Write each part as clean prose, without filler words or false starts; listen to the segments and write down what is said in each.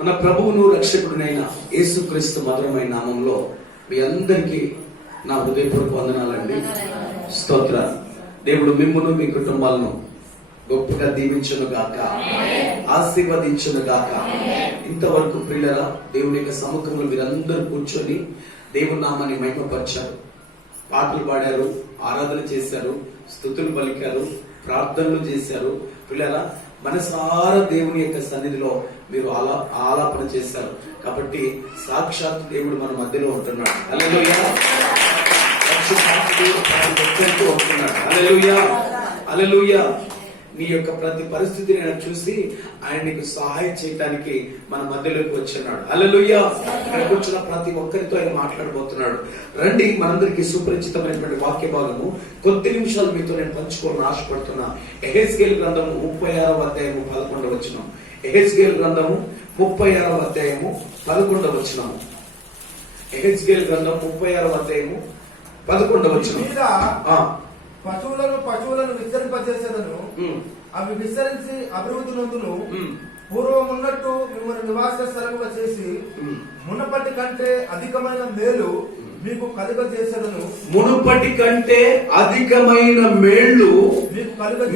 మన ప్రభువును రక్షకుడినైన యేసుక్రీస్తు మధురమైన నామంలో మీ అందరికీ నా హృదయపూర్వక వందనాలండి. స్తోత్ర. దేవుడు మిమ్మును మీ కుటుంబాలను గొప్పగా దీవించును గాక, ఆశీర్వదించును గాక. ఇంతవరకు ప్రియులరా, దేవుని యొక్క సముఖంలో మీరందరూ కూర్చొని దేవుని నామాన్ని మహిమపరిచారు, పాటలు పాడారు, ఆరాధన చేశారు, స్తుతులు పలికారు, ప్రార్థనలు చేశారు. ప్రియులరా, మనసారా దేవుని యొక్క సన్నిధిలో మీరు ఆలాపన చేశారు. కాబట్టి సాక్షాత్ దేవుడు మన మధ్యలో ఉంటున్నాడు. హల్లెలూయా. హల్లెలూయా, హల్లెలూయా. నీ యొక్క ప్రతి పరిస్థితిని ఆయన చూసి ఆయన నీకు సహాయం చేయడానికి మన మధ్యలోకి వచ్చినాడు. హల్లెలూయా. ఇక్కడ కూర్చున్న ప్రతి ఒక్కరితో ఆయన మాట్లాడబోతున్నాడు. రండి, మనందరికి సుపరిచితమైనటువంటి వాక్య భాగము కొద్ది నిమిషాలు మీతో నేను పంచుకోవాలని ఆశపడుతున్నా. యెహెజ్కేలు గ్రంథము 36వ అధ్యాయము 11వ వచనం. యెహెజ్కేలు గ్రంథము 36వ అధ్యాయము 11వ వచనం. యెహెజ్కేలు గ్రంథం 36వ అధ్యాయము 11వ వచనం. పశువులను విస్తరింపచేసేదను, అవి విస్తరించి అభివృద్ధి నొందును. పూర్వం ఉన్నట్టు మిమ్మల్ని నివాస స్థలముగా చేసి మునపటి కంటే అధికమైన మేలు మీకు కలుగజేసేదను. మునుపటి కంటే అధికమైన మేళ్లు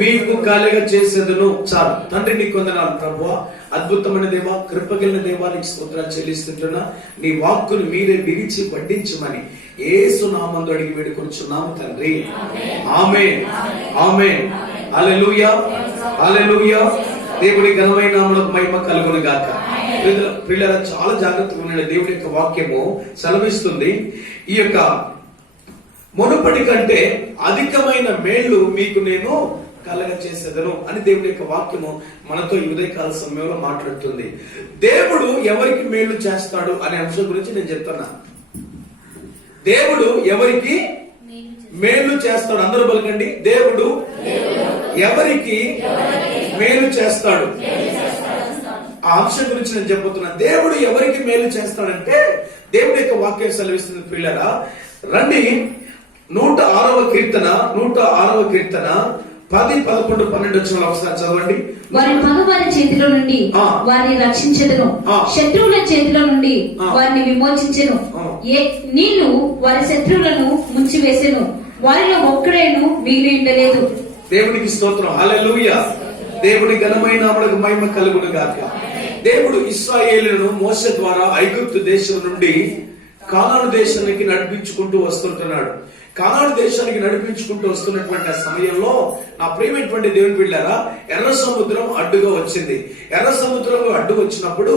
మీకు కలుగజేసేదను. చాలు. తండ్రి నీకు వందనాలు ప్రభువా. అద్భుతమైన దేవా, కృపగలిగిన దేవా, నీకు స్తోత్రాలు చెల్లిస్తుంటున్నా. నీ వాక్కును మీరే విరిచి వడ్డించమని యేసు నామములో అడిగి వేడుకొనుచున్నాము తండ్రి. ఆమేన్, ఆమేన్. హల్లెలూయా, హల్లెలూయా. దేవుని ఘనమైన నామమునకు మహిమ కలుగును గాక. పిల్లల చాలా జాగ్రత్తగా ఉండండి. దేవుడి యొక్క వాక్యము సెలవిస్తుంది, ఈ యొక్క మునుపటి కంటే అధికమైన మేళ్లు మీకు నేను కలగ చేసేదను అని దేవుడి యొక్క వాక్యము మనతో ఈ ఉదయకాల సమయంలో మాట్లాడుతుంది. దేవుడు ఎవరికి మేళ్లు చేస్తాడు అనే అంశం గురించి నేను చెప్తున్నా. దేవుడు ఎవరికి మేలు చేస్తాడు? అందరూ పలకండి. దేవుడు ఎవరికి మేలు చేస్తాడు? ఆ అంశం గురించి నేను చెప్పబోతున్నాను. దేవుడు ఎవరికి మేలు చేస్తాడంటే దేవుడి యొక్క వాక్యం సెలవిస్తుంది. పిల్లరా, రండి, 106వ కీర్తన 10, 11, 12 వచ్చిన ఒకసారి చదవండి. వారి పగవారి చేతిలో నుండి వారిని రక్షించెదను, శత్రువుల చేతిలో నుండి వారిని విమోచించెను. నీళ్లు వారి శత్రువులను ముంచివేసెను, వారిలో ఒక్కడేను మిగిలి ఉండలేదు. దేవునికి స్తోత్రం. హల్లెలూయా. దేవుడి ఘనమైన నామమునకు మహిమ కలుగును గాక. దేవుడు ఇశ్రాయేలును మోషే ద్వారా ఐగుప్తు దేశం నుండి కానాను దేశానికి నడిపించుకుంటూ వస్తుంటున్నాడు. కానాను దేశానికి నడిపించుకుంటూ వస్తున్నటువంటి ఆ సమయంలో నా ప్రియమైనటువంటి దేవుని బిడ్డలారా, ఎర్ర సముద్రం అడ్డుగా వచ్చింది. ఎర్ర సముద్రం అడ్డు వచ్చినప్పుడు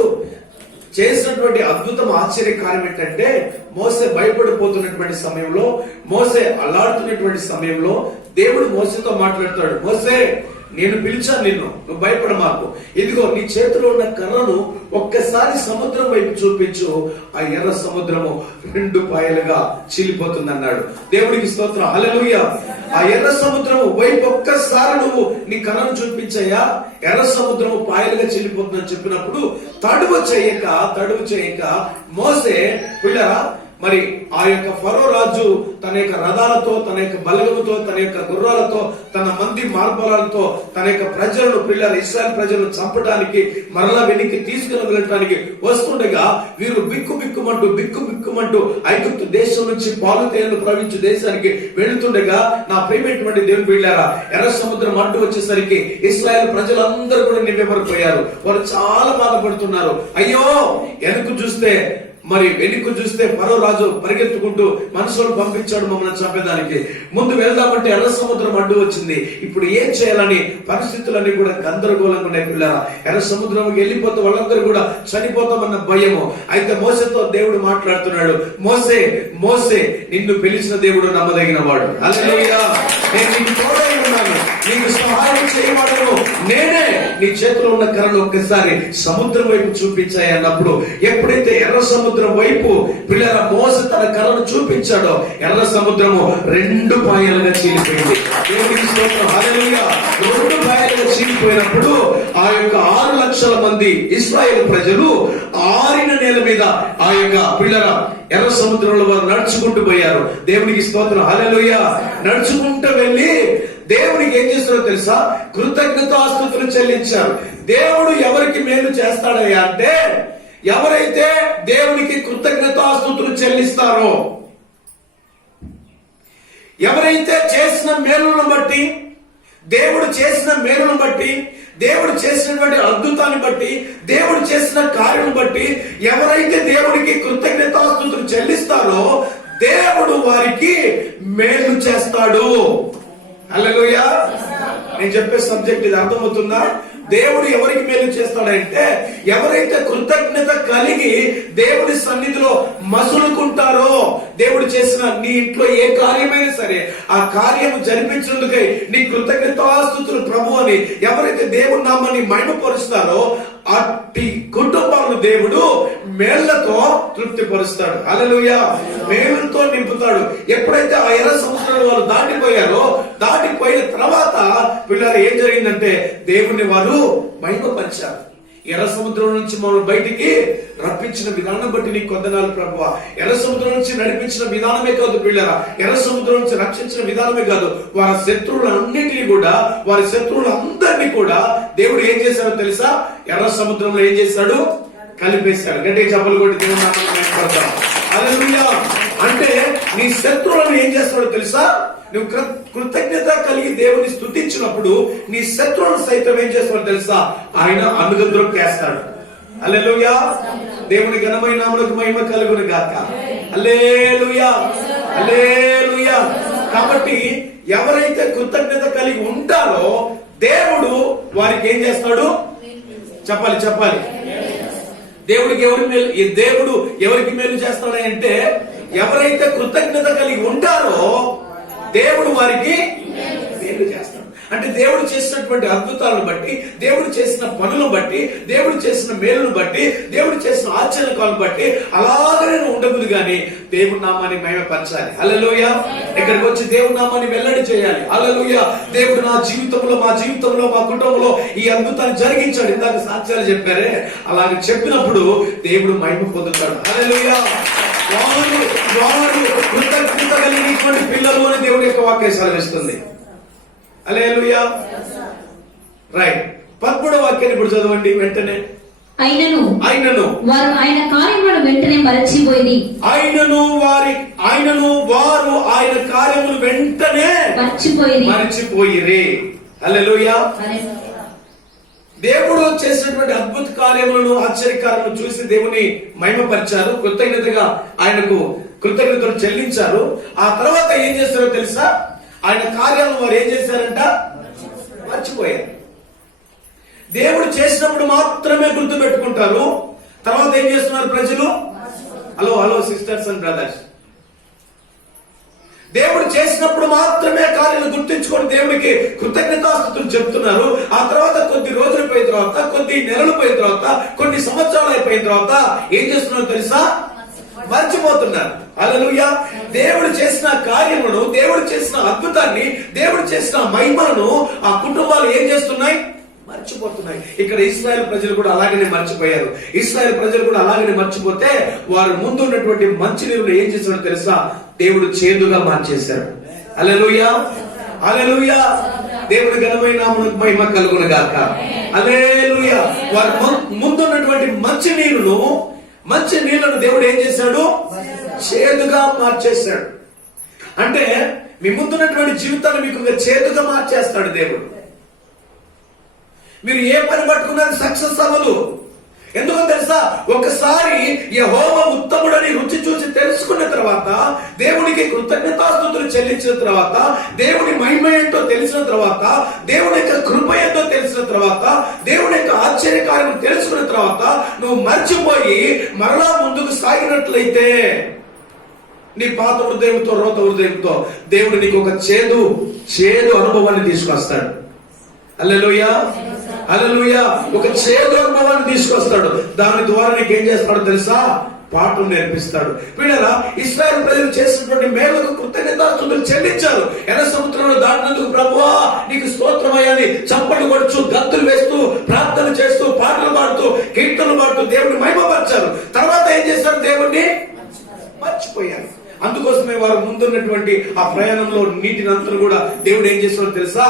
చేసినటువంటి అద్భుతం, ఆశ్చర్యకార్యం ఏంటంటే, మోసే భయపడిపోతున్నటువంటి సమయంలో, మోసే అల్లాడుతున్నటువంటి సమయంలో దేవుడు మోసేతో మాట్లాడతాడు. మోసే, నేను పిలిచాను నిన్ను, నువ్వు భయపడ మాకు. ఇదిగో నీ చేతిలో ఉన్న కర్రను ఒక్కసారి సముద్రం వైపు చూపించు, ఆ ఎర్ర సముద్రము 2 పాయలుగా చీలిపోతుంది అన్నాడు. దేవుడికి స్తోత్రం. హల్లెలూయా. ఆ ఎర్ర సముద్రము వైపు ఒక్కసారి నువ్వు నీ కర్రను చూపించయ్యా, ఎర్ర సముద్రము పాయలుగా చీలిపోతుందని చెప్పినప్పుడు తడువు చేయక మోసే పిల్లరా, మరి ఆ యొక్క ఫరో రాజు తన యొక్క రథాలతో, తన యొక్క బలగముతో, తన యొక్క గుర్రాలతో, తన మంది మార్బలాలతో తన యొక్క ప్రజలను, పిల్లలు ఇశ్రాయేల్ ప్రజలను చంపడానికి, మరలా వెనక్కి తీసుకుని వెళ్ళడానికి వస్తుండగా వీరు బిక్కుమంటూ ఐగుప్తు దేశం నుంచి పాలు తేనెలు ప్రవహించే దేశానికి వెళుతుండగా నా ప్రియమైనటువంటి దేవుని బిడ్డలారా, ఎర్ర సముద్రం అడ్డు వచ్చేసరికి ఇశ్రాయేల్ ప్రజలందరూ కూడా నివ్వెరపోయారు. వారు చాలా బాధపడుతున్నారు. అయ్యో, వెనుక చూస్తే ఫరో రాజు పరిగెత్తుకుంటూ మనుషులను పంపించాడు మమ్మల్ని చంపేదానికి. ముందు వెళ్దామంటే ఎర్ర సముద్రం అడ్డు వచ్చింది. ఇప్పుడు ఏం చేయాలని పరిస్థితులన్నీ కూడా గందరగోళంగా ఉన్నాయి. పిల్లరా, ఎర్ర సముద్రంకి వెళ్ళిపోతే వాళ్ళందరూ కూడా చనిపోతామన్న భయము. అయితే మోసేతో దేవుడు మాట్లాడుతున్నాడు. మోసే, నిన్ను పిలిచిన దేవుడు నమ్మదగిన వాడు. హల్లెలూయా. నేను నీకు తోడై ఉన్నాను, నీకు సహాయం చేయవాడను నేనే. నీ చేతిలో ఉన్న కర్రను ఒక్కసారి సముద్రం వైపు చూపించాయి అన్నప్పుడు, ఎప్పుడైతే ఎర్ర సముద్రం వైపు పిల్లల మోసే తన కర్రను చూపించాడో, ఎర్ర సముద్రము 2 పాయలుగా చీలిపోయింది. దేవునికి స్తోత్రం. హల్లెలూయా. 2 పాయలుగా చీలిపోయినప్పుడు ఆ యొక్క 6 లక్షల మంది మంది ఇశ్రాయేలు ప్రజలు ఆరిన నేల మీద ఆ యొక్క పిల్లల ఎర్ర సముద్రంలో వారు నడుచుకుంటూ పోయారు. దేవునికి స్తోత్రం, హల్లెలూయా. నడుచుకుంటూ వెళ్ళి దేవునికి ఏం చేస్తారో తెలుసా? కృతజ్ఞతాస్తుతులు చెల్లించారు. దేవుడు ఎవరికి మేలు చేస్తాడయ్యా అంటే, ఎవరైతే దేవునికి కృతజ్ఞతాస్తుతులు చెల్లిస్తారో, ఎవరైతే చేసిన మేలును బట్టి, దేవుడు చేసిన మేలును బట్టి, దేవుడు చేసినటువంటి అద్భుతాన్ని బట్టి, దేవుడు చేసిన కార్యం బట్టి ఎవరైతే దేవుడికి కృతజ్ఞతాస్తుతులు చెల్లిస్తారో దేవుడు వారికి మేలు చేస్తాడు. హల్లెలూయా. నేను చెప్పే సబ్జెక్ట్ ఇది అర్థమవుతుందా? దేవుడు ఎవరికి మేలు చేస్తాడంటే, ఎవరైతే కృతజ్ఞత కలిగి దేవుడి సన్నిధిలో మసులుకుంటారో, దేవుడు చేసిన నీ ఇంట్లో ఏ కార్యమైనా సరే ఆ కార్యము జరిపించినందుకై నీ కృతజ్ఞతాస్తుతులు ప్రభు అని ఎవరైతే దేవుడి నామాన్ని మహిమపరుస్తారో అట్టి కుటుంబాలను దేవుడు మేళ్లతో తృప్తిపరుస్తాడు. హల్లెలూయా. మేలుతో నింపుతాడు. ఎప్పుడైతే ఆ ఎర్ర సముద్రాన్ని వారు దాటిపోయారో, దాటిపోయిన తర్వాత పిల్లలు ఏం జరిగిందంటే దేవుణ్ణి వారు మహిమపరిచారు. ఎర్ర సముద్రం నుంచి మనం బయటికి రప్పించిన విధానం బట్టి నీకు వందనాలు ప్రభువా. ఎర్ర సముద్రం నుంచి నడిపించిన విధానమే కాదు పిల్లరా, ఎర్ర సముద్రం నుంచి రక్షించిన విధానమే కాదు, వారి శత్రువులన్నిటినీ కూడా, వారి శత్రువులందరినీ కూడా దేవుడు ఏం చేశాడో తెలుసా? ఎర్ర సముద్రంలో ఏం చేశాడు? కలిపేశాడు. గట్టిగా చెప్పలు కొట్టి దేవుడు నామాన్ని మహిమపడతాం. హల్లెలూయా. అంటే నీ శత్రువులను ఏం చేస్తాడో తెలుసా? నువ్వు కృతజ్ఞత కలిగి దేవుని స్తుతించినప్పుడు నీ శత్రువులను సైతం ఏం చేస్తాడో తెలుసా? ఆయన అనుగంధ్రం చేస్తాడు. హల్లెలూయా. దేవుని ఘనమైన నామమునకు మహిమ కలుగును గాక. హల్లెలూయా, హల్లెలూయా. కాబట్టి ఎవరైతే కృతజ్ఞత కలిగి ఉంటారో దేవుడు వారికి ఏం చేస్తాడు? చెప్పాలి, చెప్పాలి. దేవుడికి ఎవరికి మేలు, దేవుడు ఎవరికి మేలు చేస్తాడు అంటే, ఎవరైతే కృతజ్ఞత కలిగి ఉంటారో దేవుడు వారికి మేలు చేస్తాడు. అంటే దేవుడు చేసినటువంటి అద్భుతాలను బట్టి, దేవుడు చేసిన పనులను బట్టి, దేవుడు చేసిన మేలును బట్టి, దేవుడు చేసిన ఆశ్చర్యకాలను బట్టి అలాగనే ఉండకూడదు కానీ దేవుడి నామాన్ని మహిమపరచాలి. హల్లెలూయా. ఇక్కడికి వచ్చి దేవుడి నామాన్ని వెల్లడి చేయాలి. హల్లెలూయా. దేవుడు నా జీవితంలో, మా జీవితంలో, మా కుటుంబంలో ఈ అద్భుతాన్ని జరిగించాడు. ఇందాక సాక్ష్యాలు చెప్పారే, అలాగే చెప్పినప్పుడు దేవుడు మహిమ పొందుతాడు. హల్లెలూయా. వారు కృతజ్ఞత కలిగినటువంటి పిల్లలు అని దేవుడి యొక్క వాక్యం సెలవిస్తుంది. హల్లెలూయా. రైట్. 13వ వాక్యాన్ని ఇప్పుడు చదవండి వెంటనే. అయినను వారు ఆయన కార్యములను వెంటనే మరచిపోయి, అయినను వారు ఆయన కార్యములు వెంటనే మరచిపోయిరి. హల్లెలూయా. దేవుడు చేసినటువంటి అద్భుత కార్యములను, ఆశ్చర్యకార్యములను చూసి దేవుని మహిమపరిచారు. కృతజ్ఞతగా ఆయనకు కృతజ్ఞతలు చెల్లించారు. ఆ తర్వాత ఏం చేస్తారో తెలుసా? ఆయన కార్యాలను వారు ఏం చేశారంట? మర్చిపోయారు. దేవుడు చేసినప్పుడు మాత్రమే గుర్తు పెట్టుకుంటారు. తర్వాత ఏం చేస్తున్నారు ప్రజలు? హలో సిస్టర్స్ అండ్ బ్రదర్స్, దేవుడు చేసినప్పుడు మాత్రమే కార్యాలు గుర్తించుకొని దేవుడికి కృతజ్ఞతాస్తుతులు చెప్తున్నారు. ఆ తర్వాత కొద్ది రోజులు పోయిన తర్వాత, కొద్ది నెలలు పోయిన తర్వాత, కొన్ని సంవత్సరాలు అయిపోయిన తర్వాత ఏం చేస్తున్నారో తెలుసా? మర్చిపోతున్నారు. హల్లెలూయా. దేవుడు చేసిన కార్యములను, దేవుడు చేసిన అద్భుతాన్ని, దేవుడు చేసిన మహిమలను ఆ కుటుంబాలు ఏం చేస్తున్నాయి? మర్చిపోతున్నాయి. ఇక్కడ ఇశ్రాయేల్ ప్రజలు కూడా అలాగనే మర్చిపోయారు. ఇశ్రాయేల్ ప్రజలు కూడా అలాగనే మర్చిపోతే వారు ముందు ఉన్నటువంటి మంచి నీరును ఏం చేశాడో తెలుసా? దేవుడు చేదుగా మార్చేశాడు. హల్లెలూయా, హల్లెలూయా. దేవుడి ఘనమైన నామమునకు మహిమ కలుగును గాక. హల్లెలూయా. వారు ముందున్నటువంటి మంచి నీళ్లను దేవుడు ఏం చేశాడు? చేదుగా మార్చేశాడు. అంటే మీ ముందున్నటువంటి జీవితాన్ని మీకు చేదుగా మార్చేస్తాడు దేవుడు. మీరు ఏ పని పట్టుకున్నది సక్సెస్ అవ్వదు. ఎందుకో తెలుసా? ఒకసారి యెహోవా ఉత్తముడని రుచి చూసి తెలుసుకున్న తర్వాత, దేవునికి కృతజ్ఞతాస్తుతులు చెల్లించిన తర్వాత, దేవుని మహిమ ఏంటో తెలిసిన తర్వాత, దేవుని యొక్క కృప ఏంటో తెలిసిన తర్వాత, దేవుని యొక్క ఆశ్చర్యకార్యం తెలుసుకున్న తర్వాత నువ్వు మర్చిపోయి మరలా ముందుకు సాగినట్లయితే నీ పాత హృదయంతో, రోత హృదయంతో దేవుడు నీకు ఒక చేదు అనుభవాన్ని తీసుకొస్తాడు. హల్లెలూయా, హల్లెలూయా. ఒక చేదు అనుభవాన్ని తీసుకొస్తాడు. దాని ద్వారా నీకు ఏం చేస్తాడో తెలుసా? పాఠం నేర్పిస్తాడు. వీళ్ళరా ఇశ్రాయేలు ప్రజలు చేసినటువంటి మేలుకు కృతజ్ఞతాస్తుతులు చెల్లించారు. ఎర్ర సముద్రంలో దాటినందుకు ప్రభువా నీకు స్తోత్రమయ్యా అని చప్పట్లు కొడుచు, గంతులు వేస్తూ, ప్రార్థన చేస్తూ, పాటలు పాడుతూ, కీర్తనలు పాడుతూ దేవుడిని మహిమపరిచారు. తర్వాత ఏం చేశారు? దేవుణ్ణి మర్చిపోయారు. అందుకోసమే వారు ముందున్నటువంటి ఆ ప్రయాణంలో నీటిని అంతా కూడా దేవుడు ఏం చేస్తున్నాడో తెలుసా?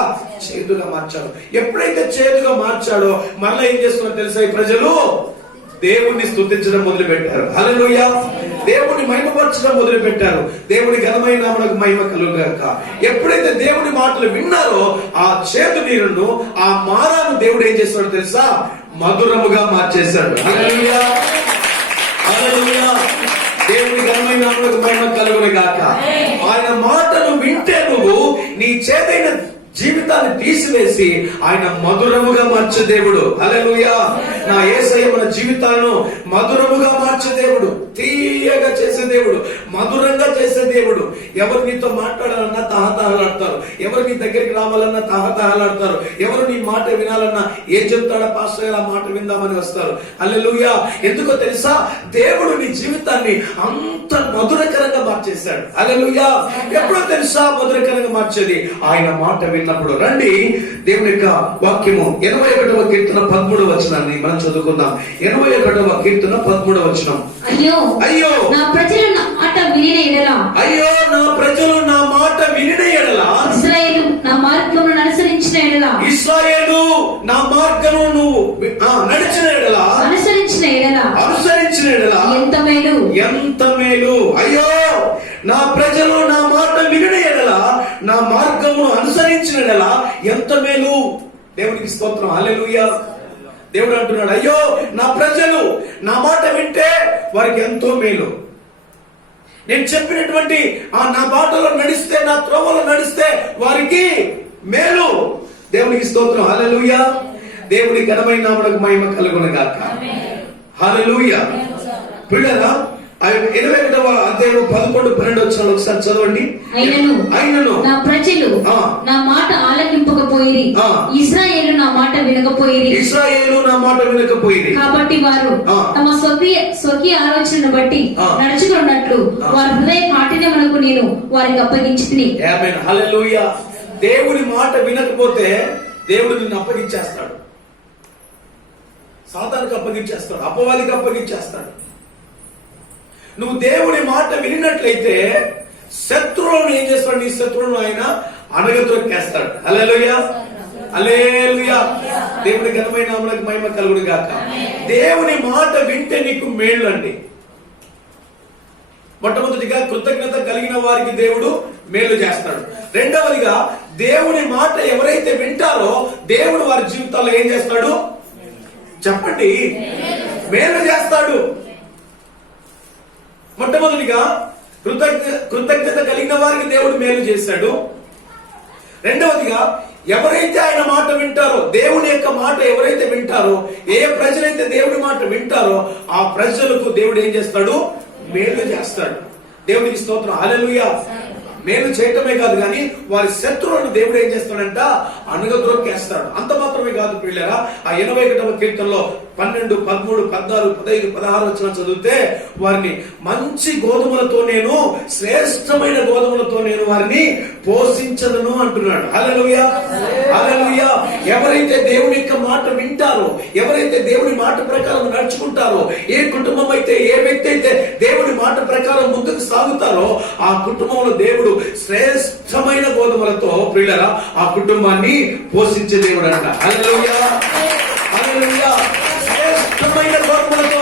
చేదుగా మార్చాడు. ఎప్పుడైతే చేదుగా మార్చాడో మళ్ళీ ఏం చేస్తున్నారో తెలుసా? ఈ ప్రజలు దేవుణ్ణి స్తుతించడం మొదలు పెట్టారు. హల్లెలూయా! దేవుని మహిమపరచడం మొదలు పెట్టారు. దేవుని ఘనమైన నామమునకు మహిమ కలుగుగాక. ఎప్పుడైతే దేవుని మాటలు విన్నారో ఆ చేదు నీరును, ఆ మారాను దేవుడు ఏం చేస్తాడో తెలుసా? మధురముగా మార్చేశాడు. హల్లెలూయా! హల్లెలూయా! దేవుని ఘనమైన నామమునకు మహిమ కలుగుగాక. ఆయన మాటలు వింటే నువ్వు నీ చేదైన జీవితాన్ని తీసివేసి ఆయన మధురముగా మార్చే దేవుడు. హల్లెలూయా! నా యేసయ్య మన జీవితాలను మధురముగా మార్చే దేవుడు, తీయగా చేసే దేవుడు, మధురంగా చేసే దేవుడు. ఎవరు నీతో మాట్లాడాలన్నా తహతహలాడతారు, ఎవరు నీ దగ్గరికి రావాలన్నా తహతహలాడతారు, ఎవరు నీ మాట వినాలన్నా ఏం చెప్తాడా పాస్టర్ గారు ఆ మాట విందామని వస్తారు. హల్లెలూయా! ఎందుకో తెలుసా? దేవుడు నీ జీవితాన్ని అంత మధురకరంగా మార్చేశాడు. హల్లెలూయా! ఎప్పుడో తెలుసా మధురకరంగా మార్చేది? ఆయన మాట విన్నప్పుడు. రండి దేవుని యొక్క వాక్యము 81వ కీర్తన 13వ వచనాన్ని మనం చదువుకుందాం. 81వ కీర్తన 13వ వచనం. అయ్యో అయ్యో నా ప్రజలు నా మాట వినిన ఎడల, అయ్యో నా ప్రజలు నా మాట వినిన ఎడల, ఇశ్రాయేలు నా మార్గమును అనుసరించిన ఎడల, ఇశ్రాయేలు నా మార్గము నువ్వు నడిచిన ఎడల, అనుసరించిన ఎడల ఎంత మేలు, ఎంత మేలు. అయ్యో నా ప్రజలు నా మాట వినిన ఎడల, నా మార్గమును అనుసరించిన ఎడల ఎంత మేలు. దేవునికి స్తోత్రం. హల్లెలూయా! దేవుడు అంటున్నాడు, అయ్యో నా ప్రజలు నా మాట వింటే వారికి ఎంతో మేలు. నేను చెప్పినటువంటి నా బాటలో నడిస్తే, నా త్రోవలో నడిస్తే వారికి మేలు. దేవునికి స్తోత్రం. హల్లెలూయా! దేవుని ఘనమైన నామమునకు మహిమ కలుగునుగాక. హల్లెలూయా! పిల్లరా 81వ అధ్యాయం 11, 12 వచనాలు ఒకసారి చదవండి. అయినను నా ప్రజలు నా మాట ఆలకింపకపోయిరి, ఇశ్రాయేలు నా మాట వినకపోయిరి, ఇశ్రాయేలు నా మాట వినకపోయిరి. కాబట్టి వారు తమ స్వకీయ ఆలోచనను బట్టి నడుచుకున్నట్లు వారి హృదయ కాఠిన్యమునకు నేను వారికి అప్పగించితిని. ఆమేన్. హల్లెలూయా! దేవుని మాట వినకపోతే దేవుడు నిన్ను అప్పగించేస్తాడు, సాతానుకు అప్పగించేస్తాడు, అపవాదికి అప్పగించేస్తాడు. నువ్వు దేవుని మాట వినినట్లయితే శత్రువులను ఏం చేస్తాడు? నీ శత్రువులను ఆయన అణగద్రొక్కేస్తాడు. హల్లెలూయా! హల్లెలూయా! దేవుని ఘనమైన నామమునకు మహిమ కలుగునుగాక. దేవుని మాట వింటే నీకు మేలు అండి. మొట్టమొదటిగా కృతజ్ఞత కలిగిన వారికి దేవుడు మేలు చేస్తాడు. రెండవదిగా దేవుని మాట ఎవరైతే వింటారో దేవుడు వారి జీవితాల్లో ఏం చేస్తాడు? చెప్పండి, మేలు చేస్తాడు. మొట్టమొదటిగా కృతజ్ఞత కలిగిన వారికి దేవుడు మేలు చేశాడు. రెండవదిగా ఎవరైతే ఆయన మాట వింటారో, దేవుని యొక్క మాట ఎవరైతే వింటారో, ఏ ప్రజలైతే దేవుని మాట వింటారో ఆ ప్రజలకు దేవుడు ఏం చేస్తాడు? మేలు చేస్తాడు. దేవునికి స్తోత్రం. హల్లెలూయా! మేలు చేయటమే కాదు కానీ వారి శత్రువులను దేవుడు ఏం చేస్తాడంట? అణగద్రొక్కేస్తాడు. అంత మాత్రమే కాదు పిల్లరా, ఆ 81వ కీర్తనలో 12, 13, 14, 15, 16 వచనం చదివితే వారిని మంచి గోధుమలతో నేను, శ్రేష్టమైన గోధుమలతో నేను వారిని పోషించదను అంటున్నాడు. హల్లెలూయా! హల్లెలూయా! ఎవరైతే దేవుని యొక్క మాట వింటారో, ఎవరైతే దేవుని మాట ప్రకారం నడుచుకుంటారో, ఏ కుటుంబం అయితే, ఏ వ్యక్తి అయితే దేవుని మాట ప్రకారం ముందుకు సాగుతారో ఆ కుటుంబంలో దేవుడు శ్రేష్టమైన గోధుమలతో ప్రియులరా ఆ కుటుంబాన్ని పోషించే దేవుడు అంట. హల్లెలూయా! హల్లెలూయా! శ్రేష్టమైన గోధుమలతో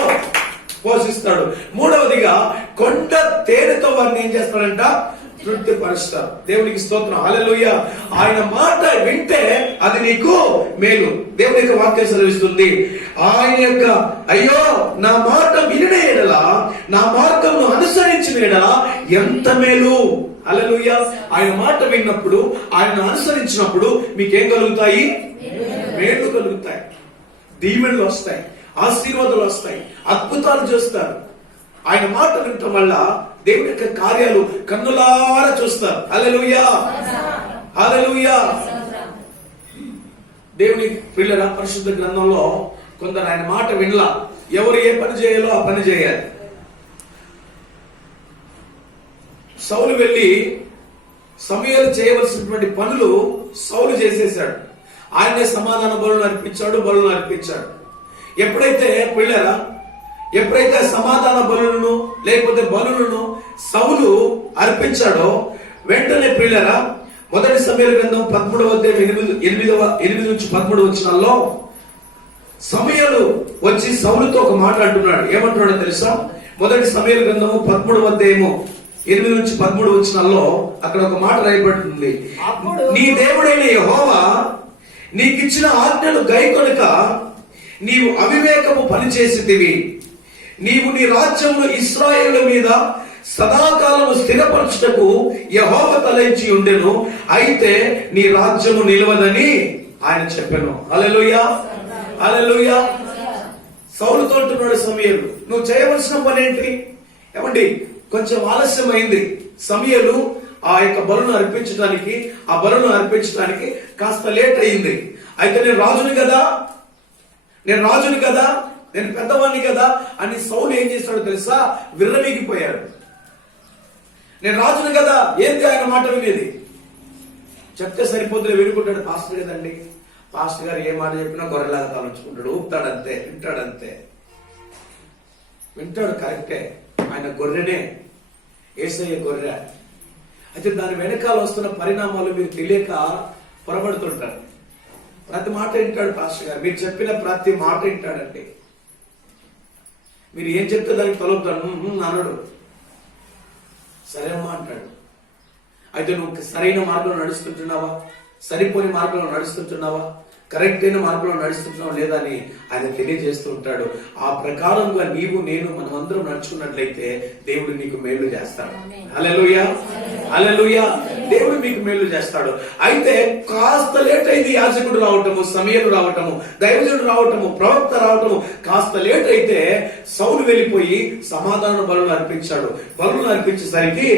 పోషిస్తాడు. మూడవదిగా కొండ తేనెతో వారిని ఏం చేస్తాడంట? తృప్తిపరుస్తాడు. దేవునికి స్తోత్రం. హల్లెలూయా! ఆయన మాట వింటే అది నీకు మేలు. దేవుని యొక్క వాక్యం సెలవిస్తుంది, ఆయన యొక్క అయ్యో నా మాట వినిన ఎడల, నా మార్గమును అనుసరించిన ఎడల ఎంత మేలు. హల్లెలూయా! ఆయన మాట విన్నప్పుడు, ఆయన అనుసరించినప్పుడు మీకేం కలుగుతాయి? మేలు కలుగుతాయి, దీవెనలు వస్తాయి, ఆశీర్వాదాలు వస్తాయి, అద్భుతాలు చేస్తారు. ఆయన మాట వినటం వల్ల దేవుని యొక్క కార్యాలు కన్నులారా చూస్తారు. హల్లెలూయా! హల్లెలూయా! దేవుని పిల్లల పరిశుద్ధ గ్రంథంలో కొందరు ఆయన మాట వినలా. ఎవరు ఏ పని చేయాలో ఆ పని చేయాలి. సౌలు వెళ్ళి సమూయేలు చేయవలసినటువంటి పనులు సౌలు చేసేశాడు. ఆయనే సమాధాన బలులను అర్పించాడు. ఎప్పుడైతే సమాధాన బలులను లేకపోతే బలులను సౌలు అర్పించాడో వెంటనే ప్రియులారా, మొదటి సమూయేలు గ్రంథం 13వ అధ్యాయం 8 నుంచి 13 వచనాల్లో సమూయేలు వచ్చి సౌలుతో ఒక మాట అంటున్నాడు. ఏమంటున్నాడో తెలుసా? మొదటి సమూయేలు గ్రంథము 13వ అధ్యాయము 8 నుంచి 13 వచనాల్లో అక్కడ ఒక మాట రాయబడుతుంది. నీ దేవుడైన యెహోవా నీకిచ్చిన ఆజ్ఞను గైకొనక నీవు అవివేకము పనిచేసితివి. నీవు నీ రాజ్యమును ఇశ్రాయేలు మీద సదాకాలము స్థిరపరచుటకు యెహోవా తలంచి ఉండెను, అయితే నీ రాజ్యము నిలవదని ఆయన చెప్పాను. హల్లెలూయా, హల్లెలూయా. సౌలుతో అంటున్నాడు సమూయేలు, నువ్వు చేయవలసిన పని ఏంటి? ఏమండి, కొంచెం ఆలస్యమైంది. సమూయేలు ఆ యొక్క బలును అర్పించడానికి కాస్త లేట్ అయింది. అయితే నేను రాజుని కదా, నేను పెద్దవాడిని కదా అని సౌలు ఏం చేస్తాడో తెలుసా? విర్రవీగిపోయాడు. నేను రాజుని కదా, ఏంటి ఆయన మాట వినేది? చెప్తే సరిపోతులే, వినుకుంటాడు. పాస్టర్ కదండి, పాస్టర్ గారు ఏ మాట చెప్పినా గొర్రెలాగా తలంచుకుంటాడు, ఊపుతాడంతే, వింటాడు. కరెక్టే, ఆయన గొర్రెనే, యేసయ్య గొర్రె. అయితే దాని వెనకాల వస్తున్న పరిణామాలు మీరు తెలియక పొరబడుతుంటారు. ప్రతి మాట వింటాడు పాస్టర్ గారు, మీరు చెప్పిన ప్రతి మాట వింటాడండి. మీరు ఏం చెప్తే దానికి తొలగుతాడు, అన్నాడు. సరే అమ్మా అంటాడు. అయితే నువ్వు సరైన మార్గంలో నడుస్తుంటున్నావా, సరిపోని మార్గంలో నడుస్తుంటున్నావా, కరెక్ట్ అయిన మార్గంలో నడుస్తున్నావు లేదా అని ఆయన తెలియజేస్తూ ఉంటాడు. ఆ ప్రకారంగా నీవు నేను మనమందరం నడుచుకున్నట్లయితే దేవుడు నీకు మేలు చేస్తాడు. హల్లెలూయా, హల్లెలూయా. దేవుడు మీకు మేలు చేస్తాడు. అయితే కాస్త లేట్ అయింది. యాజకుడు రావటము, సమూయేలు రావటము, దైవజనుడు రావటము, ప్రవక్త రావటము కాస్త లేట్ అయితే సౌలు వెళ్ళిపోయి సమాధాన బలులను అర్పించేసరికి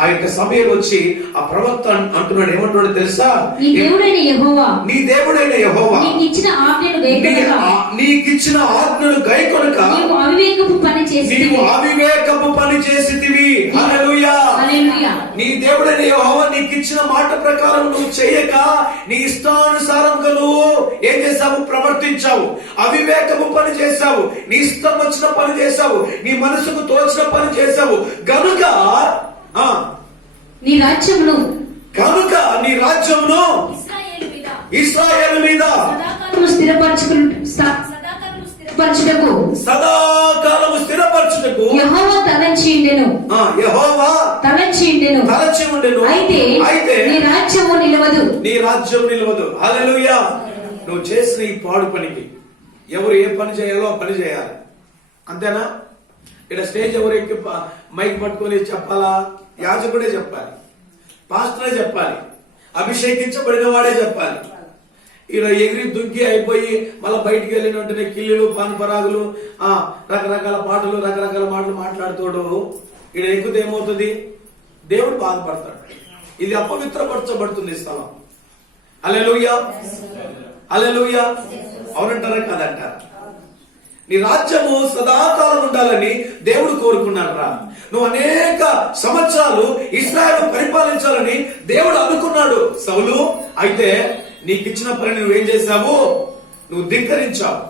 ఆ యొక్క సమయం వచ్చి ఆ ప్రవక్త అంటున్నాడు, ఏమంటున్నాడు తెలుసా? నీ దేవుడైన యెహోవా నీకిచ్చిన ఆజ్ఞను గైకొనక నీవు అవివేకపు పని చేసితివి. హల్లెలూయా. నీ దేవుడైన యెహోవా నీకిచ్చిన మాట ప్రకారం నువ్వు చేయక నీ ఇష్టానుసారంగా నువ్వు ఏం చేశావు? ప్రవర్తించావు. అవివేకపు పని చేశావు. నీ ఇష్టం వచ్చిన పని చేశావు. నీ మనసుకు తోచిన పని చేశావు. కనుక నీ రాజ్యమును ఇశ్రాయేలు మీద సదాకాలము స్థిరపరచుటకు యెహోవా తలంచి ఉండెను. అయితే నీ రాజ్యము నిలవదు. హల్లెలూయా. నువ్వు చేసిన ఈ పాడు పనికి ఎవరు ఏ పని చేయాలో ఆ పని చేయాలి, అంతేనా? ఇక్కడ స్టేజ్ ఎవరు ఎక్కి మైక్ పట్టుకొని చెప్పాలా? యాజకుడే చెప్పాలి, పాస్టరే చెప్పాలి, అభిషేకించబడిన వాడే చెప్పాలి. ఈయన ఎగిరి దుంకి అయిపోయి మళ్ళీ బయటికి వెళ్ళిన వెంటనే కిల్లులు, పాన్పరాగులు, రకరకాల పాటలు, రకరకాల మాటలు మాట్లాడుతాడు. ఈయన ఎక్కుతే ఏమవుతుంది? దేవుడు బాధపడతాడు. ఇది అపవిత్రపరచబడుతుంది ఈ స్థలం. హల్లెలూయా, హల్లెలూయా. అవునంటారా కాదంటారా? నీ రాజ్యము సదాకాలం ఉండాలని దేవుడు కోరుకున్నాడు రా. నువ్వు అనేక సంవత్సరాలు ఇశ్రాయేలు పరిపాలించాలని దేవుడు అనుకున్నాడు సౌలు. అయితే నీకిచ్చిన పని నువ్వేం చేశావు? నువ్వు ధిక్కరించావు.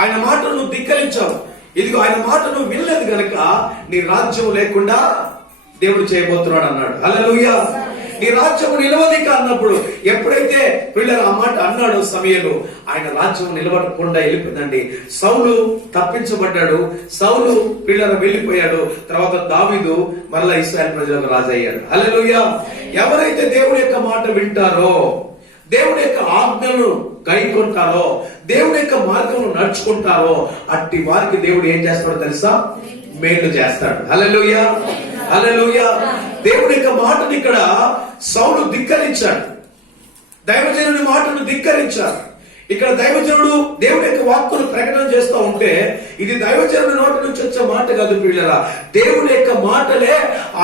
ఆయన మాటను నువ్వు ధిక్కరించావు. ఇదిగో ఆయన మాట నువ్వు వినలేదు గనక నీ రాజ్యం లేకుండా దేవుడు చేయబోతున్నాడు అన్నాడు. హల్లెలూయా. నీ రాజ్యము నిలవదిక అన్నప్పుడు ఎప్పుడైతే పిల్లలు ఆ మాట అన్నాడు సమూయేలు, ఆయన రాజ్యం నిలబడకుండా వెళ్ళిపోయిందండి. సౌలు తప్పించబడ్డాడు. సౌలు పిల్లలు వెళ్ళిపోయాడు. తర్వాత దావీదు మరలా ఇశ్రాయేలు ప్రజలకు రాజు అయ్యాడు. హల్లెలూయా. ఎవరైతే దేవుడి యొక్క మాట వింటారో, దేవుడి యొక్క ఆజ్ఞను గైకొంటారో, దేవుడి యొక్క మార్గంలో నడుచుకుంటారో అట్టి వారికి దేవుడు ఏం చేస్తాడో తెలుసా? మేలు చేస్తాడు. హల్లెలూయా, హల్లెలూయా. దేవుడి యొక్క మాటను ఇక్కడ సౌలు ధిక్కరించాడు. దైవజనుడి మాటను ధిక్కరించాడు. ఇక్కడ దైవజనుడు దేవుడి యొక్క వాక్కును ప్రకటన చేస్తూ ఉంటే ఇది దైవజనుడి నోటి నుంచి వచ్చే మాట కాదు పిల్లరా. దేవుడి యొక్క మాటలే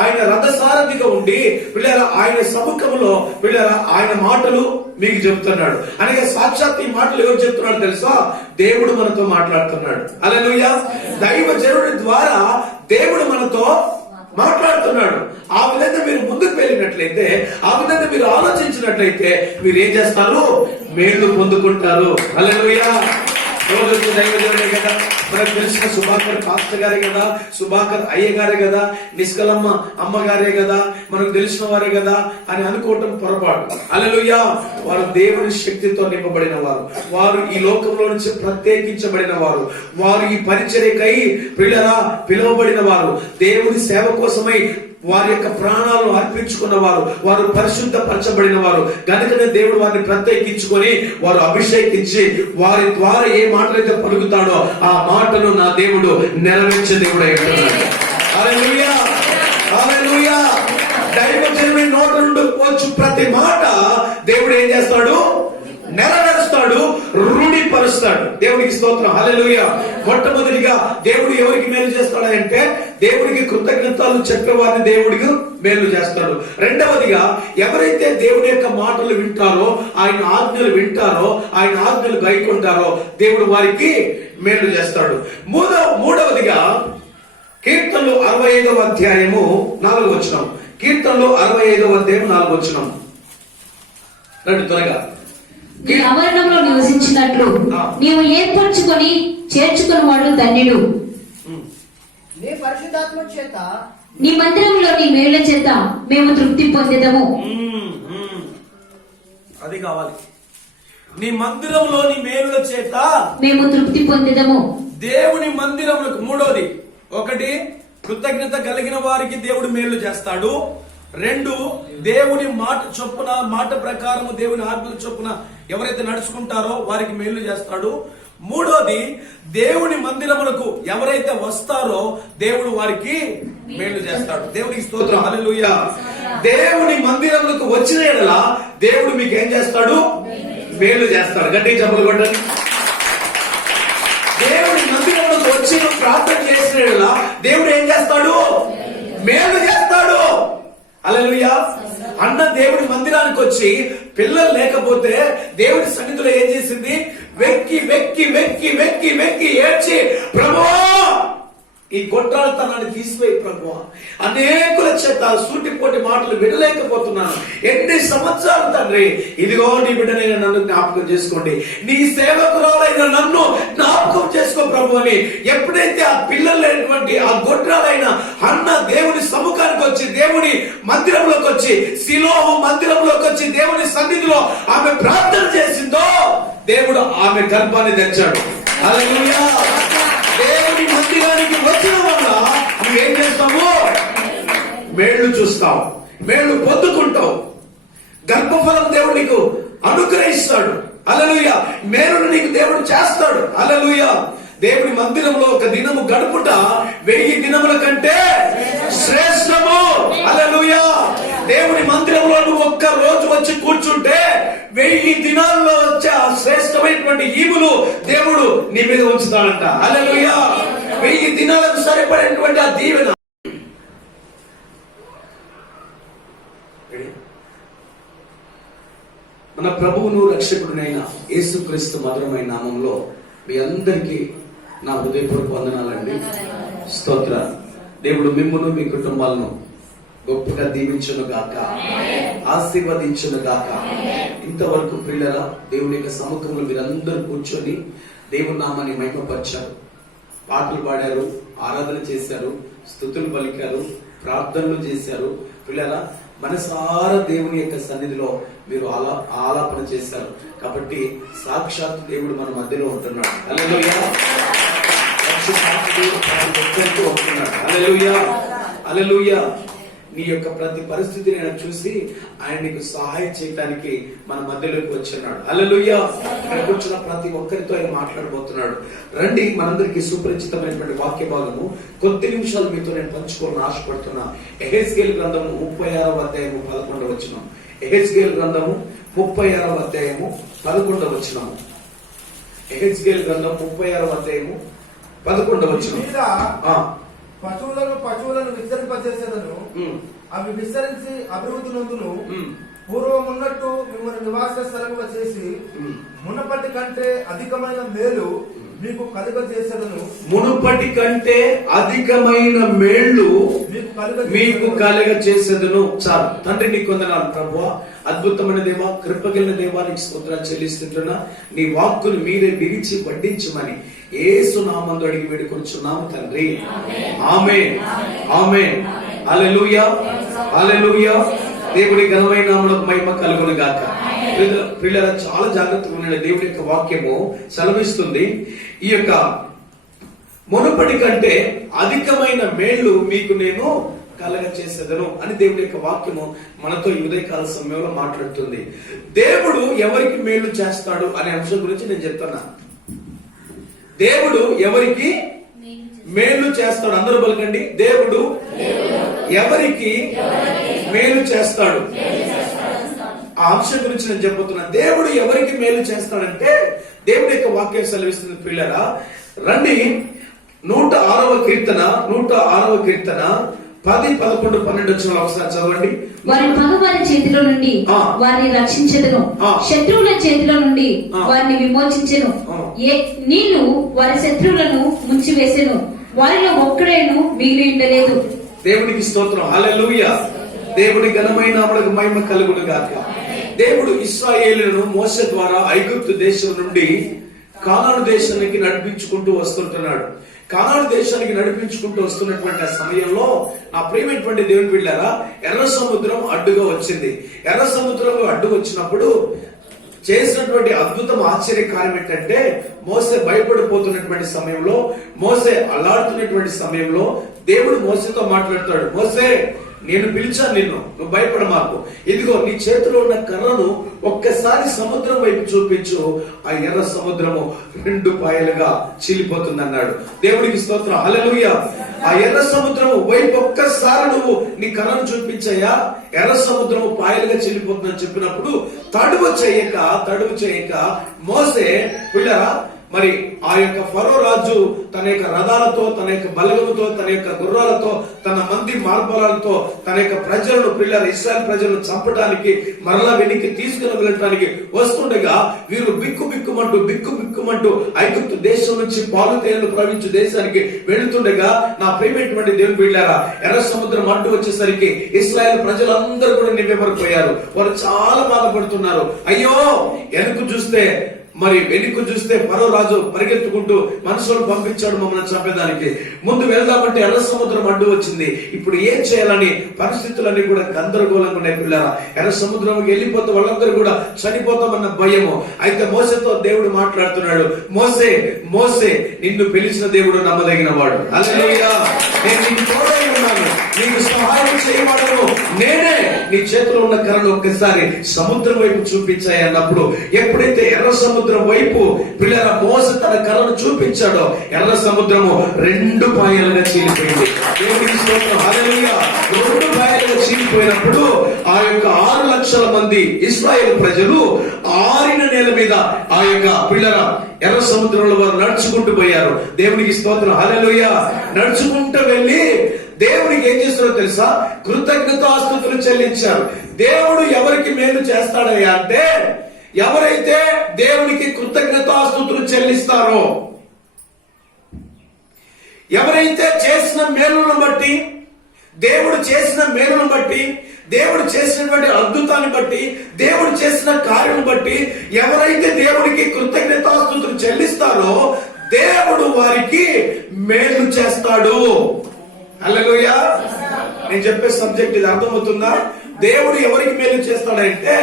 ఆయన రథసారథిగా ఉండి పిల్లరా ఆయన సముఖంలో పిల్లరా ఆయన మాటలు మీకు చెప్తున్నాడు. అనగా సాక్షాత్ ఈ మాటలు ఎవరు చెప్తున్నాడు తెలుసా? దేవుడు మనతో మాట్లాడుతున్నాడు. హల్లెలూయా. దైవజనుడి ద్వారా దేవుడు మనతో మాట్లాడుతున్నాడు. ఆ విధంగా మీరు ముందుకు వెళ్ళినట్లయితే, ఆ విధంగా మీరు ఆలోచించినట్లయితే మీరు ఏం చేస్తారు? మేళ్లు పొందుకుంటారు. హల్లెలూయా. రోజు దైవజనుడే కదా, మనకు తెలిసిన సుభాకర్ పాస్టర్ గారే కదా, సుభాకర్ అయ్య గారే కదా, నిష్కలమ్మ అమ్మగారే కదా, మనకు తెలిసిన వారే కదా అని అనుకోవటం పొరపాటు. హల్లెలూయా. వారు దేవుని శక్తితో నింపబడిన వారు, వారు ఈ లోకంలో నుంచి ప్రత్యేకించబడిన వారు, వారు ఈ పరిచర్యకై పిలువబడిన వారు, దేవుని సేవ కోసమై వారి యొక్క ప్రాణాలను అర్పించుకున్న వారు, వారు పరిశుద్ధపరచబడిన వారు. గనుకనే దేవుడు వారిని ప్రత్యేకించుకొని వారు అభిషేకించి వారి ద్వారా ఏ మాటలైతే పలుకుతాడో ఆ మాటను నా దేవుడు నెరవేర్చే దేవుడు అయి ఉంటున్నాడు. హల్లెలూయా, హల్లెలూయా. దైవజనుని నోట నుండి వచ్చు ప్రతి మాట దేవుడు ఏం చేస్తాడు? నెరవేరుస్తాడు, రూఢిపరుస్తాడు. దేవునికి స్తోత్రం. హల్లెలూయా. మొట్టమొదటిగా దేవుడు ఎవరికి మేలు చేస్తాడంటే, దేవుడికి కృతజ్ఞతలు చెప్పేవారిని దేవుడికి మేలు చేస్తాడు. రెండవదిగా ఎవరైతే దేవుని యొక్క మాటలు వింటారో, ఆయన ఆజ్ఞలు వింటారో, ఆయన ఆజ్ఞలు గైకొంటారో దేవుడు వారికి మేలు చేస్తాడు. మూడవదిగా కీర్తనలు 65వ అధ్యాయము 4వ వచనం. కీర్తనలు 65వ అధ్యాయం 4వ వచనం. రండి త్వరగా. నీ ఆవరణంలో నివసించినట్లు నీవు ఏర్పరచుకొని చేర్చుకుని వాడు ధన్యుడు. నీ పరిశుద్ధాత్మ చేత నీ మందిరంలో నీ మేళ్ల చేత మేము తృప్తి పొందేదము. అది కావాలి. నీ మందిరంలో నీ మేలుల చేత మేము తృప్తి పొందేదము. దేవుని మందిరములకు మూడోది, ఒకటి కృతజ్ఞత కలిగిన వారికి దేవుడు మేలు చేస్తాడు. రెండు, దేవుని మాట చొప్పున, మాట ప్రకారము దేవుని ఆజ్ఞల చొప్పున ఎవరైతే నడుచుకుంటారో వారికి మేలు చేస్తాడు. మూడోది, దేవుని మందిరములకు ఎవరైతే వస్తారో దేవుడు వారికి మేలు చేస్తాడు. దేవునికి స్తోత్రం. హల్లెలూయా. దేవుని మందిరములకు వచ్చిన యెడల దేవుడు మీకు ఏం చేస్తాడు? మేలు చేస్తాడు. గట్టిగా చెప్పలు కొట్టండి. దేవుని మందిరములకు వచ్చి ప్రార్థన చేసిన యెడల దేవుడు ఏం చేస్తాడు? మేలు చేస్తాడు. హల్లెలూయా. అన్న దేవుడి మందిరానికి వచ్చి పిల్లలు లేకపోతే దేవుడి సన్నిధిలో ఏం చేసింది? వెక్కి వెక్కి వెక్కి వెక్కి వెక్కి ఏడ్చి, ప్రభువా ఈ గొడ్రాలతనాన్ని తీసివేయి ప్రభువా, అనేకుల చేత సూటిపోటి మాటలు వినలేకపోతున్నాను, ఎన్ని సంవత్సరాలు తండ్రి, ఇదిగో నీ బిడ్డనైనా నన్ను జ్ఞాపకం చేసుకోండి, నీ సేవకురాలైన నన్ను జ్ఞాపకం చేసుకో ప్రభు అని ఎప్పుడైతే ఆ పిల్లలు లేనటువంటి ఆ గొడ్రాలైన అన్న దేవుని సముఖానికి వచ్చి, దేవుని మందిరంలోకి వచ్చి, శిలోహు మందిరంలోకి వచ్చి దేవుని సన్నిధిలో ఆమె ప్రార్థన చేసిందో దేవుడు ఆమె గర్భాన్ని తెచ్చాడు. హల్లెలూయా. దేవుని మందిరానికి వచ్చిన వల్ల నువ్వేం చేస్తావు? మేళ్లు చూస్తావు, మేళ్లు పొందుకుంటావు, గర్భఫలం దేవుడు నీకు అనుగ్రహిస్తాడు. హల్లెలూయా. మేలును నీకు దేవుడు చేస్తాడు. హల్లెలూయా. దేవుని మందిరంలో ఒక దినము గడుపుట 1000 దినముల కంటే శ్రేష్టము. హల్లెలూయా. దేవుని మందిరంలో నువ్వు ఒక్క రోజు వచ్చి కూర్చుంటే 1000 దినాల్లో వచ్చే ఆ శ్రేష్టమైనటువంటి ఈవులు దేవుడు నీ మీద ఉంచుతాడంట. హల్లెలూయా. 1000 దినాలకు సరిపడేటువంటి ఆ దీవెన. మన ప్రభువును రక్షకుడినైన యేసుక్రీస్తు మధురమైన నామంలో మీ అందరికీ నా హృదయపూర్వక వందనాలండి. స్తోత్ర. దేవుడు మిమ్మును మీ కుటుంబాలను గొప్పగా దీవించును గాక, ఆశీర్వదించును గాక. ఇంతవరకు పిల్లల దేవుని యొక్క సముఖంలో మీరందరూ కూర్చొని దేవుని నామాన్ని మహిమపరిచారు, పాటలు పాడారు, ఆరాధన చేశారు, స్తుతులు పలికారు, ప్రార్థనలు చేశారు. పిల్లల మనసారా దేవుని యొక్క సన్నిధిలో మీరు ఆలాపన చేశారు కాబట్టి సాక్షాత్ దేవుడు మన మధ్యలో ఉంటున్నాడు. హల్లెలూయా. హల్లెలూయా. హల్లెలూయా. నీ యొక్క ప్రతి పరిస్థితిని ఆయన చూసి ఆయన నీకు సహాయం చేయడానికి మన మధ్యలోకి వచ్చున్నాడు. హల్లెలూయా. ఇక్కడ కూర్చున్న ప్రతి ఒక్కరితో ఆయన మాట్లాడబోతున్నాడు. రండి, మనందరికీ సుపరిచితమైనటువంటి వాక్య భాగము కొద్ది నిమిషాలు మీతో నేను పంచుకోవాలని ఆశపడుతున్నా. యెహెజ్కేలు గ్రంథము 36వ అధ్యాయము 11వ వచనం. యెహెజ్కేలు గ్రంథము 36వ అధ్యాయము 11వ వచనము. యెహెజ్కేలు గ్రంథం 36వ అధ్యాయము 11వ వచనం. పశువులను విస్తరింపజేసేదను, అవి విస్తరించి అభివృద్ధి నందును, పూర్వం ఉన్నట్టు మిమ్మల్ని నివాస స్థలముగా చేసి మునపటి కంటే అధికమైన మేలు మీకు కలుగజేసేదను. మునుపటి కంటే అధికమైన మేళ్లు మీకు కలుగ చేసేదను. చాలు తండ్రి నీకు వందనాలు ప్రభువా, అద్భుతమైన దేవా, కృపగలిగిన దేవా, నీకు స్తోత్రాలు చెల్లిస్తుంటున్నా. నీ వాక్కులు మీరే విరిచి వడ్డించమని యేసు నామములో అడిగి వేడుకొనుచున్నాము తండ్రి. ఆమేన్, ఆమేన్, హల్లెలూయా, హల్లెలూయా. దేవుడి ఘనమైన నామమునకు మహిమ కలుగును గాక. పిల్లలు చాలా జాగ్రత్తగా ఉండండి. దేవుడి యొక్క వాక్యము సెలవిస్తుంది, ఈ యొక్క మునుపటి కంటే అధికమైన మేళ్లు మీకు నేను కలగ చేసేదను అని దేవుడి యొక్క వాక్యము మనతో ఈ ఉదయకాల సమయంలో మాట్లాడుతుంది. దేవుడు ఎవరికి మేళ్లు చేస్తాడు అనే అంశం గురించి నేను చెప్తున్నా. దేవుడు ఎవరికి మేలు చేస్తాడు? అందరూ పలకండి. దేవుడు ఎవరికి మేలు చేస్తాడు? ఆ అంశం గురించి నేను చెప్పుతున్నా. దేవుడు ఎవరికి మేలు చేస్తాడంటే దేవుడి యొక్క వాక్యం సెలవిస్తుంది. పిల్లరా రండి, 106వ కీర్తన 10, 11, 12 వచ్చిన ఒకసారి చదవండి. వారి పగవారి చేతిలో నుండి వారిని రక్షించెదను, శత్రువుల చేతిలో నుండి వారిని విమోచించెను. నీళ్లు వారి శత్రువులను ముంచివేసెను, వారిలో ఒక్కడేను మిగిలి ఉండలేదు. దేవునికి స్తోత్రం, హల్లెలూయా. దేవుడి ఘనమైన నామమునకు మహిమ కలుగును గాక. దేవుడు ఇశ్రాయేలును మోషే ద్వారా ఐగుప్తు దేశం నుండి కానాను దేశానికి నడిపించుకుంటూ వస్తుంటున్నాడు. కానాను దేశానికి నడిపించుకుంటూ వస్తున్నటువంటి ఆ సమయంలో నా ప్రియమైనటువంటి దేవుని బిడ్డలారా, ఎర్ర సముద్రం అడ్డుగా వచ్చింది. ఎర్ర సముద్రంలో అడ్డు వచ్చినప్పుడు చేసినటువంటి అద్భుతం, ఆశ్చర్యకార్యం ఏంటంటే, మోసే భయపడిపోతున్నటువంటి సమయంలో, మోసే అల్లాడుతున్నటువంటి సమయంలో దేవుడు మోసేతో మాట్లాడతాడు. మోసే, నేను పిలిచాను నిన్ను, నువ్వు భయపడ మాకు. ఇదిగో నీ చేతిలో ఉన్న కర్రను ఒక్కసారి సముద్రం వైపు చూపించు, ఆ ఎర్ర సముద్రము 2 పాయలుగా చీలిపోతుంది అన్నాడు. దేవుడికి స్తోత్రం, హల్లెలూయా. ఆ ఎర్ర సముద్రము వైపు ఒక్కసారి నువ్వు నీ కర్రను చూపించయ్యా, ఎర్ర సముద్రము పాయలుగా చీలిపోతుందని చెప్పినప్పుడు తడువు చేయక మోసే పిల్లరా, మరి ఆ యొక్క ఫరో రాజు తన యొక్క రథాలతో, తన యొక్క బలగముతో, తన యొక్క గుర్రాలతో, తన మంది మార్బలాలతో తన యొక్క ప్రజలను, పిల్లల ఇశ్రాయేల్ ప్రజలను చంపడానికి, మరలా వెనక్కి తీసుకుని వెళ్ళడానికి వస్తుండగా వీరు బిక్కుమంటూ ఐగుప్తు దేశం నుంచి పాలు తేనెలు ప్రవహించే దేశానికి వెళుతుండగా నా ప్రియమైనటువంటి దేవుని బిడ్డలారా, ఎర్ర సముద్రం అడ్డు వచ్చేసరికి ఇశ్రాయేల్ ప్రజలందరూ కూడా నివ్వెరపోయారు. వారు చాలా బాధపడుతున్నారు. అయ్యో, వెనుక చూస్తే ఫరో రాజు పరిగెత్తుకుంటూ మనుషులను పంపించాడు మమ్మల్ని చంపేదానికి. ముందు వెళ్దామంటే ఎర్ర సముద్రం అడ్డు వచ్చింది. ఇప్పుడు ఏం చేయాలని పరిస్థితులన్నీ కూడా గందరగోళంగా ఉన్నాయి. పిల్లరా, ఎర్ర సముద్రంకి వెళ్ళిపోతే వాళ్ళందరూ కూడా చనిపోతామన్న భయము. అయితే మోసేతో దేవుడు మాట్లాడుతున్నాడు. మోసే, నిన్ను పిలిచిన దేవుడు నమ్మదగిన వాడు. హల్లెలూయా. నేను నీకు తోడై ఉన్నాను, నీకు సహాయం చేయవాడను నేనే. నీ చేతిలో ఉన్న కర్రను ఒక్కసారి సముద్రం వైపు చూపించాయి అన్నప్పుడు, ఎప్పుడైతే ఎర్ర సముద్రం వైపు పిల్లల మోసే తన కర్రను చూపించాడో, ఎర్ర సముద్రము 2 పాయలుగా చీలిపోయింది. దేవునికి స్తోత్రం, హల్లెలూయా. 2 పాయలుగా చీలిపోయినప్పుడు ఆ యొక్క 6 లక్షల మంది ఇశ్రాయేలు ప్రజలు ఆరిన నేల మీద ఆ యొక్క పిల్లల ఎర్ర సముద్రంలో వారు నడుచుకుంటూ పోయారు. దేవునికి స్తోత్రం, హల్లెలూయా. నడుచుకుంటూ వెళ్ళి దేవుడికి ఏం చేస్తారో తెలుసా? కృతజ్ఞతాస్తుతులు చెల్లించారు. దేవుడు ఎవరికి మేలు చేస్తాడయ్యా అంటే, ఎవరైతే దేవునికి కృతజ్ఞతాస్తుతులు చెల్లిస్తారో, ఎవరైతే చేసిన మేలును బట్టి, దేవుడు చేసిన మేలును బట్టి, దేవుడు చేసినటువంటి అద్భుతాన్ని బట్టి, దేవుడు చేసిన కార్యం బట్టి ఎవరైతే దేవుడికి కృతజ్ఞతాస్తుతులు చెల్లిస్తారో, దేవుడు వారికి మేలు చేస్తాడు. హల్లెలూయా. నేను చెప్పే సబ్జెక్ట్ ఇది అర్థమవుతుందా? దేవుడు ఎవరికి మేలు చేస్తాడంటే,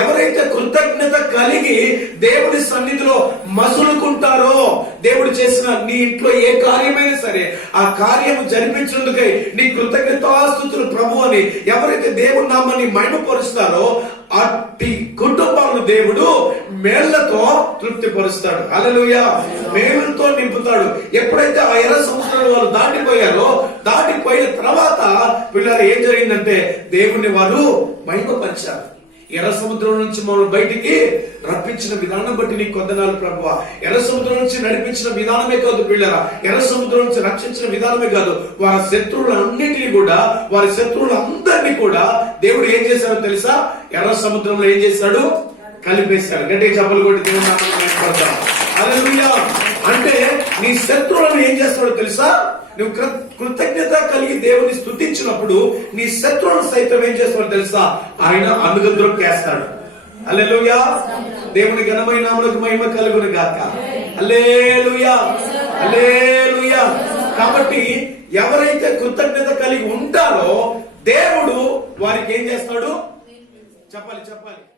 ఎవరైతే కృతజ్ఞత కలిగి దేవుడి సన్నిధిలో మసులుకుంటారో, దేవుడు చేసిన నీ ఇంట్లో ఏ కార్యమైనా సరే ఆ కార్యం జరిపించేందుకై నీ కృతజ్ఞతాస్తుతులు ప్రభు అని ఎవరైతే దేవుడి నామాన్ని మహిమపరుస్తారో, అట్టి కుటుంబాలను దేవుడు మేళ్లతో తృప్తిపరుస్తాడు. హల్లెలూయా. మేలుతో నింపుతాడు. ఎప్పుడైతే ఆ ఎర్ర సముద్రంలో వారు దాటిపోయిన తర్వాత పిల్లలు ఏం జరిగిందంటే, దేవుణ్ణి వారు మహిమపరిచారు. ఎర్ర సముద్రం నుంచి మనం బయటికి రప్పించిన విధానం బట్టి నీకు వందనాలు ప్రభువా. ఎర్ర సముద్రం నుంచి నడిపించిన విధానమే కాదు పిల్లరా, ఎర్ర సముద్రం నుంచి రక్షించిన విధానమే కాదు, వారి శత్రువులన్నిటినీ కూడా, వారి శత్రువులందరినీ కూడా దేవుడు ఏం చేశాడో తెలుసా? ఎర్ర సముద్రంలో ఏం చేశాడు? కలిపేశాడు. గట్టిగా చప్పలు కొట్టి దేవుని నామమున మహిమపడతాం. హల్లెలూయా. అంటే నీ శత్రువులను ఏం చేస్తాడో తెలుసా? నువ్వు కృతజ్ఞత కలిగి దేవుని స్తుతించినప్పుడు నీ శత్రువులను సైతం ఏం చేస్తాడో తెలుసా? ఆయన అనుగద్రొక్కేస్తాడు. హల్లెలూయా. దేవుని ఘనమైన నామమునకు మహిమ కలుగును గాక. హల్లెలూయా, హల్లెలూయా. కాబట్టి ఎవరైతే కృతజ్ఞత కలిగి ఉంటారో దేవుడు వారికి ఏం చేస్తాడు? చెప్పాలి.